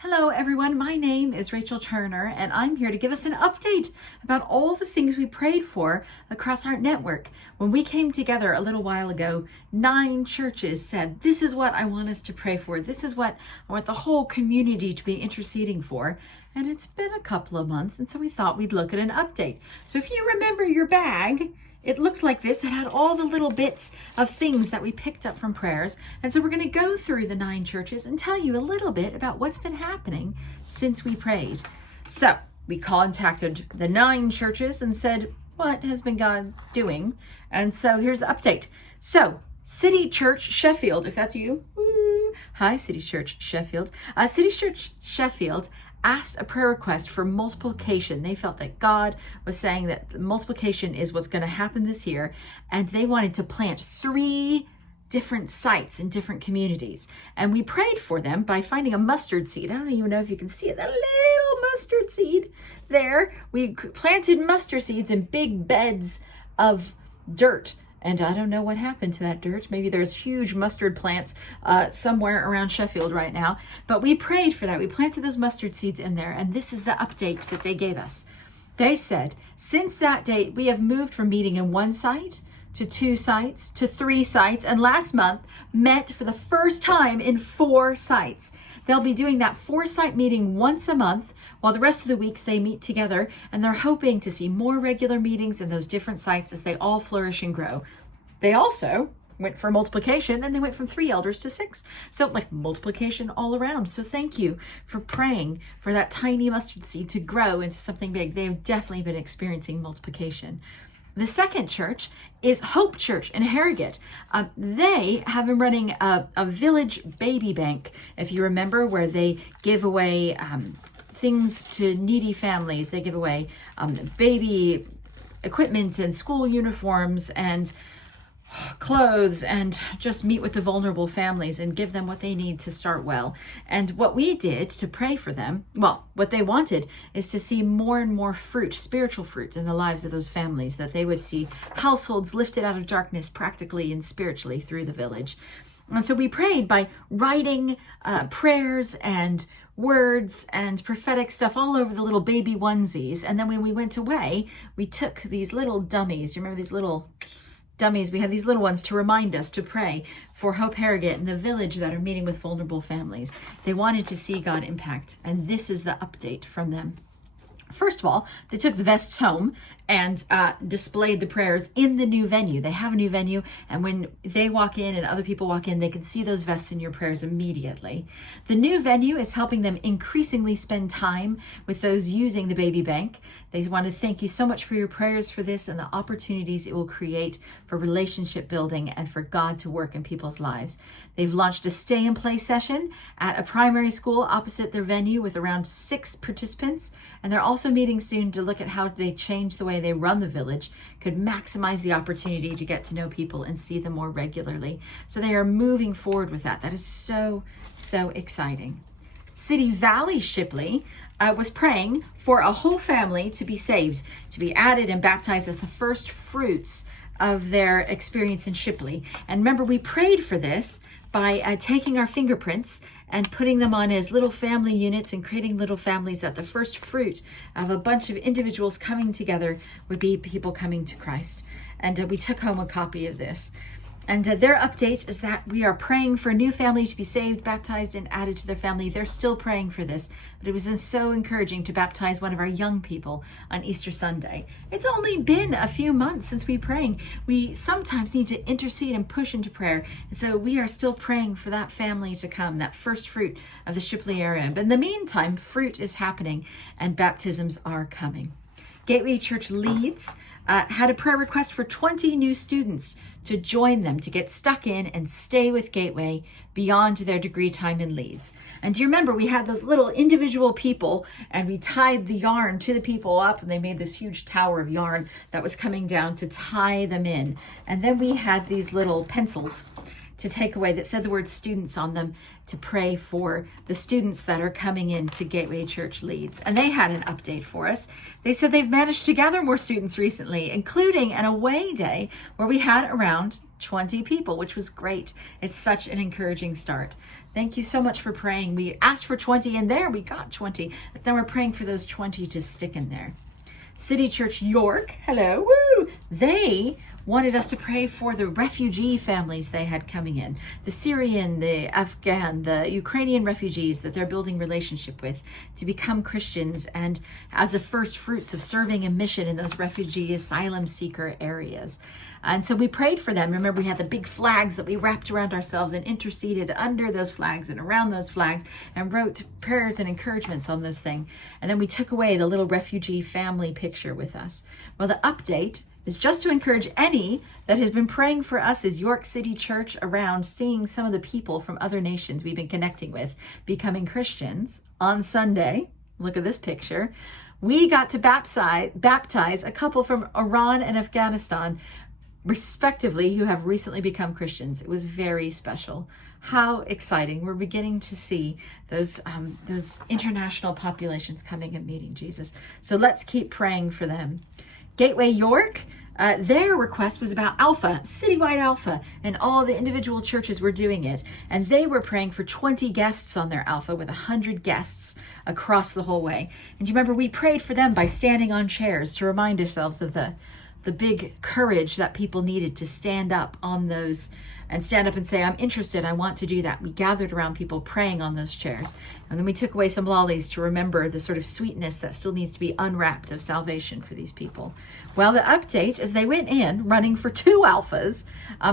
Hello everyone, my name is Rachel Turner and I'm here to give us an update about all the things we prayed for across our network. When we came together a little while ago, 9 churches said, this is what I want us to pray for. This is what I want the whole community to be interceding for. And it's been a couple of months, and so we thought we'd look at an update. So if you remember your bag, it looked like this. It had all the little bits of things that we picked up from prayers. And so we're going to go through the 9 churches and tell you a little bit about what's been happening since we prayed. So we contacted the 9 churches and said, what has been God doing? And so here's the update. So City Church Sheffield, if that's you, hi, City Church Sheffield. City Church Sheffield asked a prayer request for multiplication. They felt that God was saying that multiplication is what's going to happen this year, and they wanted to plant 3 different sites in different communities. And we prayed for them by finding a mustard seed. I don't even know if you can see it, that little mustard seed there. We planted mustard seeds in big beds of dirt. And I don't know what happened to that dirt. Maybe there's huge mustard plants somewhere around Sheffield right now. But we prayed for that. We planted those mustard seeds in there. And this is the update that they gave us. They said, since that date, we have moved from meeting in 1 site to 2 sites to 3 sites. And last month met for the first time in 4 sites. They'll be doing that 4-site meeting once a month, while the rest of the weeks they meet together, and they're hoping to see more regular meetings in those different sites as they all flourish and grow. They also went for multiplication, and they went from 3 elders to 6. So like multiplication all around. So thank you for praying for that tiny mustard seed to grow into something big. They've definitely been experiencing multiplication. The second church is Hope Church in Harrogate. They have been running a village baby bank, if you remember, where they give away things to needy families. They give away baby equipment and school uniforms and clothes, and just meet with the vulnerable families and give them what they need to start well. And what we did to pray for them, well, what they wanted is to see more and more fruit, spiritual fruit, in the lives of those families, that they would see households lifted out of darkness practically and spiritually through the village. And so we prayed by writing prayers and words and prophetic stuff all over the little baby onesies. And then when we went away, we took these little dummies. You remember these little dummies? We had these little ones to remind us to pray for Hope Harrogate and the village that are meeting with vulnerable families. They wanted to see God impact, and this is the update from them. First of all, they took the vests home and displayed the prayers in the new venue. They have a new venue, and when they walk in and other people walk in, they can see those vests in your prayers immediately. The new venue is helping them increasingly spend time with those using the baby bank. They want to thank you so much for your prayers for this and the opportunities it will create for relationship building and for God to work in people's lives. They've launched a stay and play session at a primary school opposite their venue with around 6 participants. And they're also meeting soon to look at how they change the way they run the village could maximize the opportunity to get to know people and see them more regularly. So they are moving forward with that. That is so exciting. City Valley Shipley was praying for a whole family to be saved, to be added and baptized as the first fruits of their experience in Shipley. And remember, we prayed for this by taking our fingerprints and putting them on as little family units and creating little families, that the first fruit of a bunch of individuals coming together would be people coming to Christ. And we took home a copy of this. And their update is that we are praying for a new family to be saved, baptized, and added to their family. They're still praying for this, but it was so encouraging to baptize one of our young people on Easter Sunday. It's only been a few months since we praying. We sometimes need to intercede and push into prayer. And so we are still praying for that family to come, that first fruit of the Shipley area. But in the meantime, fruit is happening and baptisms are coming. Gateway Church LEEDS had a prayer request for 20 new students to join them, to get stuck in and stay with Gateway beyond their degree time in LEEDS. And do you remember we had those little individual people, and we tied the yarn to the people up, and they made this huge tower of yarn that was coming down to tie them in. And then we had these little pencils to take away that said the word students on them, to pray for the students that are coming in to Gateway Church Leeds. And they had an update for us. They said they've managed to gather more students recently, including an away day where we had around 20 people, which was great. It's such an encouraging start. Thank you so much for praying. We asked for 20 in there, we got 20, but then we're praying for those 20 to stick in there. City Church York, hello, woo! They wanted us to pray for the refugee families they had coming in, the Syrian, the Afghan, the Ukrainian refugees that they're building relationship with to become Christians, and as a first fruits of serving a mission in those refugee asylum seeker areas. And so we prayed for them. Remember, we had the big flags that we wrapped around ourselves and interceded under those flags and around those flags and wrote prayers and encouragements on those things. And then we took away the little refugee family picture with us. Well, the update is just to encourage any that has been praying for us as York City Church around seeing some of the people from other nations we've been connecting with becoming Christians. On Sunday, look at this picture, we got to baptize a couple from Iran and Afghanistan, respectively, who have recently become Christians. It was very special. How exciting. We're beginning to see those international populations coming and meeting Jesus. So let's keep praying for them. Gateway York, their request was about Alpha, citywide Alpha, and all the individual churches were doing it. And they were praying for 20 guests on their Alpha with 100 guests across the whole way. And do you remember we prayed for them by standing on chairs to remind ourselves of the big courage that people needed to stand up on those and stand up and say, I'm interested, I want to do that. We gathered around people praying on those chairs. And then we took away some lollies to remember the sort of sweetness that still needs to be unwrapped of salvation for these people. Well, the update is they went in running for 2 Alphas.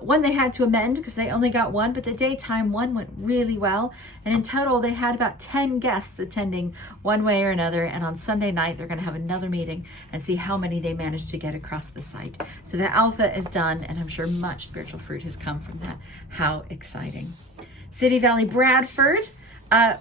One they had to amend because they only got one, but the daytime one went really well. And in total, they had about 10 guests attending one way or another. And on Sunday night, they're going to have another meeting and see how many they managed to get across the site. So the Alpha is done, and I'm sure much spiritual fruit has come from that. How exciting. City Valley Bradford,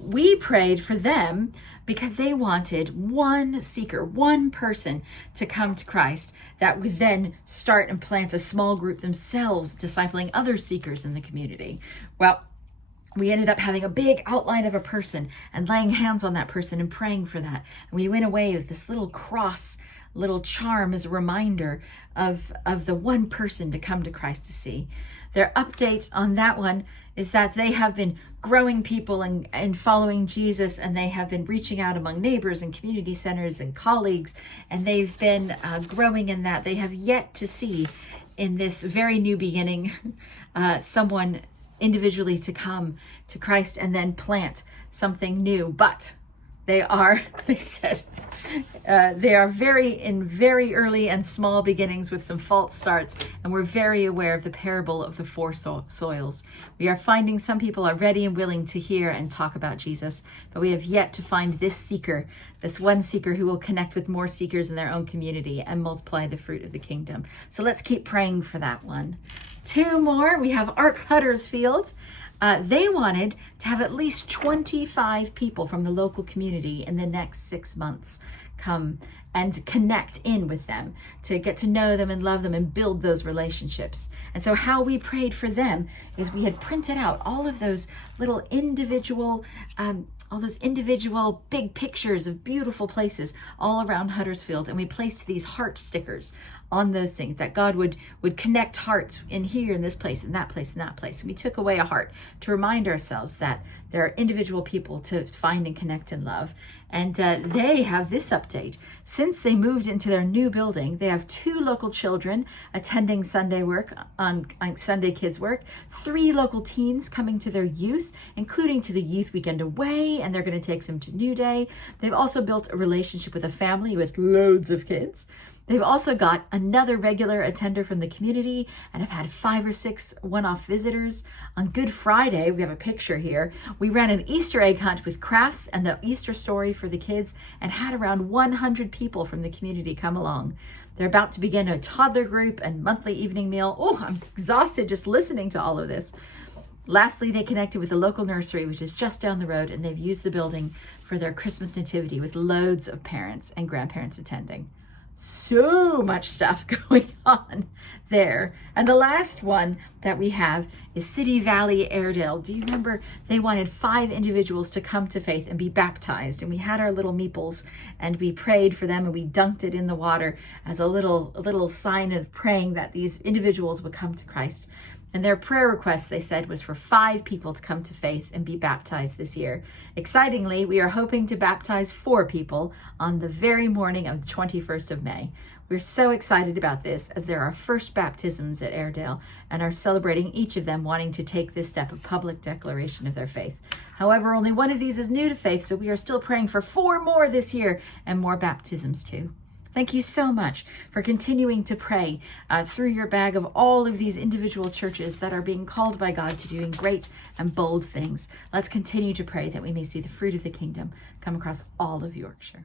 we prayed for them because they wanted one seeker, one person to come to Christ that would then start and plant a small group themselves, discipling other seekers in the community. Well, we ended up having a big outline of a person and laying hands on that person and praying for that. And we went away with this little cross, little charm as a reminder of the one person to come to Christ to see. Their update on that one is that they have been growing people and following Jesus, and they have been reaching out among neighbors and community centers and colleagues, and they've been growing in that. They have yet to see in this very new beginning someone individually to come to Christ and then plant something new, but they said, they are very early and small beginnings with some false starts, and we're very aware of the parable of the 4 soils. We are finding some people are ready and willing to hear and talk about Jesus, but we have yet to find this seeker, this one seeker who will connect with more seekers in their own community and multiply the fruit of the kingdom. So let's keep praying for that one. 2 more. We have HUDDERSFIELD. They wanted to have at least 25 people from the local community in the next 6 months come and connect in with them, to get to know them and love them and build those relationships. And so how we prayed for them is we had printed out all of those little individual big pictures of beautiful places all around Huddersfield, and we placed these heart stickers on those things, that God would connect hearts in here, in this place, in that place, in that place. And we took away a heart to remind ourselves that there are individual people to find and connect and love. And they have this update. Since they moved into their new building, they have 2 local children attending Sunday work on Sunday Kids Work, 3 local teens coming to their youth, including to the youth weekend away, and they're going to take them to New Day. They've also built a relationship with a family with loads of kids. They've also got another regular attender from the community and have had 5 or 6 one-off visitors. On Good Friday, we have a picture here, we ran an Easter egg hunt with crafts and the Easter story for the kids and had around 100 people from the community come along. They're about to begin a toddler group and monthly evening meal. Oh, I'm exhausted just listening to all of this. Lastly, they connected with the local nursery, which is just down the road, and they've used the building for their Christmas nativity with loads of parents and grandparents attending. So much stuff going on there. And the last one that we have is City Valley Airedale. Do you remember they wanted 5 individuals to come to faith and be baptized? And we had our little meeples and we prayed for them and we dunked it in the water as a little sign of praying that these individuals would come to Christ. And their prayer request, they said, was for 5 people to come to faith and be baptized this year. Excitingly, we are hoping to baptize 4 people on the very morning of the 21st of May. We're so excited about this as they're our first baptisms at Airedale and are celebrating each of them wanting to take this step of public declaration of their faith. However, only one of these is new to faith, so we are still praying for 4 more this year and more baptisms too. Thank you so much for continuing to pray through your bag of all of these individual churches that are being called by God to doing great and bold things. Let's continue to pray that we may see the fruit of the kingdom come across all of Yorkshire.